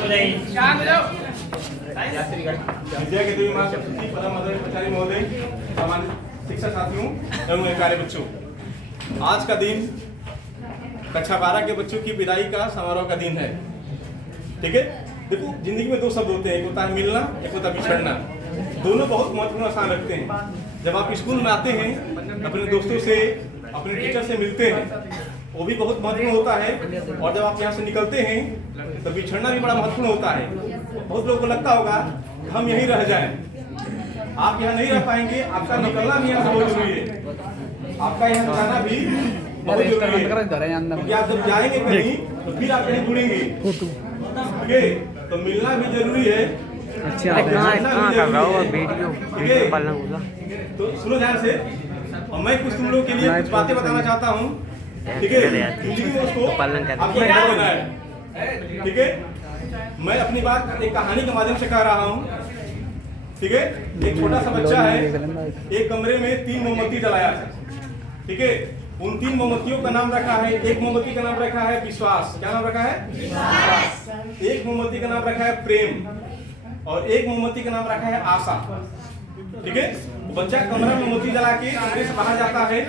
विद्या के देवी माँ सरस्वती परम आदरणीय महोदय, सामान्य शिक्षक साथियों एवं कार्य बच्चों, आज का दिन कक्षा 12 के बच्चों की विदाई का समारोह का दिन है। ठीक है, देखो जिंदगी में दो शब्द होते हैं, एक होता है मिलना, एक होता है बिछड़ना। दोनों बहुत महत्वपूर्ण स्थान रखते हैं। जब आप स्कूल में आते हैं, अपने दोस्तों से, अपने टीचर से मिलते हैं, वो भी बहुत महत्वपूर्ण होता है। और जब आप यहाँ से निकलते हैं तो बिछड़ना भी बड़ा महत्वपूर्ण होता है। बहुत लोगों को लगता होगा हम यहीं रह जाएं, आप यहाँ नहीं रह पाएंगे, आपका निकलना भी यहाँ से बहुत जरूरी है, आपका यहाँ जाना भी बहुत जरूरी है, क्योंकि आप जब जाएंगे कहीं तो फिर आप कहीं जुड़ेंगे। ठीक है, तो मिलना भी जरूरी है। अच्छा, कहाँ कर रहा हो वीडियो पालना होगा। तो सुनो ध्यान से, और मैं कुछ तुम लोग के लिए कुछ बातें बताना चाहता हूँ। ठीक है, जिंदगी में उसको आपको क्या देना है। ठीक है, मैं अपनी बात एक कहानी के माध्यम से कह रहा हूँ। ठीक है, एक छोटा सा बच्चा है, एक कमरे में 3 मोमबत्ती जलाया है। ठीक है, उन 3 मोमबत्तियों का नाम रखा है, एक मोमबत्ती का नाम रखा है विश्वास। क्या नाम रखा है? विश्वास। एक मोमबत्ती का नाम रखा है प्रेम, और एक मोमबत्ती का नाम रखा है आशा। ठीक है, बच्चा कमरा में मोमबत्ती जला के कमरे से बाहर जाता है,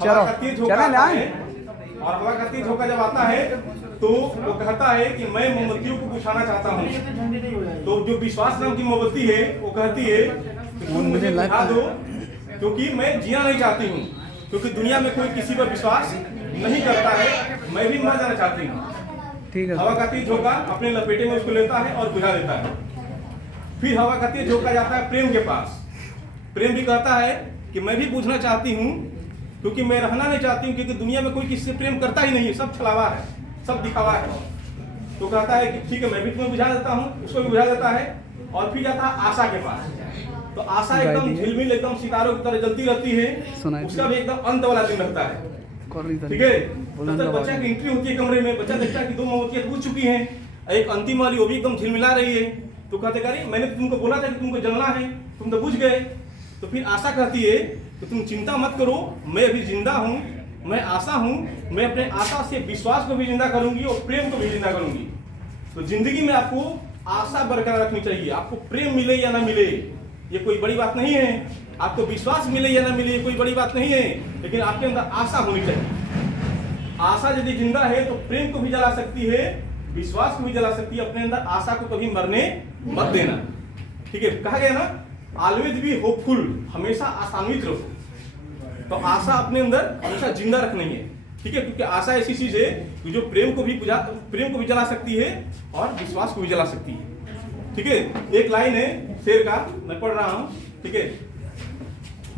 हवा का तेज झोंका आता है, और हवा का तेज झोंका जब आता है तो वो कहता है कि मैं मोमबत्तियों को बुझाना चाहता हूँ। तो जो विश्वास नाम की मोमबत्ती है वो कहती है कि तुम मुझे बुझा दो, क्योंकि मैं जीना नहीं चाहती हूँ, क्योंकि दुनिया में कोई किसी पर विश्वास नहीं करता है, मैं भी मर जाना चाहती हूँ। ठीक है, हवा का तेज झोंका अपने लपेटे में उसको लेता है और बुझा देता है। फिर हवा का तेज झोंका जाता है प्रेम के पास। प्रेम भी कहता है कि मैं भी बुझना चाहती हूँ, क्योंकि मैं रहना नहीं चाहती हूँ, क्योंकि दुनिया में कोई किसी से प्रेम करता ही नहीं है, सब छलावा है, सब दिखावा है। तो कहता है कि ठीक है, मैं भी तुम्हें बुझा देता हूँ, उसको भी बुझा देता है। और फिर जाता है आशा के पास। तो आशा एकदम झिलमिल, एकदम सितारों की तरह जलती रहती है, उसका भी एकदम अंत वाला दिन रहता है। ठीक है, तब तक बच्चा की एंट्री होती है कमरे में, बच्चा देखता है कि 2 मोमबत्तियां बुझ चुकी हैं, एक अंतिम वाली वो भी एकदम झिलमिला रही है। तो कहते अरे मैंने तुमको बोला था कि तुमको जलना है, तुम तो बुझ गए। तो फिर आशा कहती है कि तुम चिंता मत करो, मैं अभी जिंदा हूँ, मैं आशा हूँ, मैं अपने आशा से विश्वास को भी जिंदा करूंगी और प्रेम को भी जिंदा करूंगी। तो जिंदगी में आपको आशा बरकरार रखनी चाहिए। आपको प्रेम मिले या ना मिले ये कोई बड़ी बात नहीं है, आपको विश्वास मिले या ना मिले ये कोई बड़ी बात नहीं है, लेकिन आपके अंदर आशा होनी चाहिए। आशा यदि जिंदा है तो प्रेम को भी जला सकती है, विश्वास को भी जला सकती है। अपने अंदर आशा को कभी मरने मत देना। ठीक है, कहा गया ना ऑलवेज बी होपफुल, हमेशा आशान्वित रहो। तो आशा अपने अंदर हमेशा जिंदा रखनी है। ठीक है, क्योंकि आशा ऐसी चीज है कि जो प्रेम को भी जला सकती है और विश्वास को भी जला सकती है। ठीक है, एक लाइन है शेर का, मैं पढ़ रहा हूँ। ठीक है,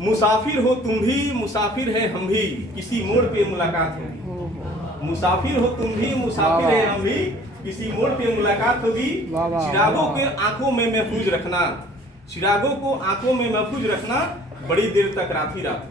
मुसाफिर हो तुम भी, मुसाफिर है हम भी, किसी मोड़ पे मुलाकात होगी। मुसाफिर हो तुम भी, मुसाफिर है हम भी, किसी मोड़ पे मुलाकात होगी। चिरागों के आंखों में महफूज रखना, चिरागों को आंखों में महफूज रखना, बड़ी देर तक रात ही रात।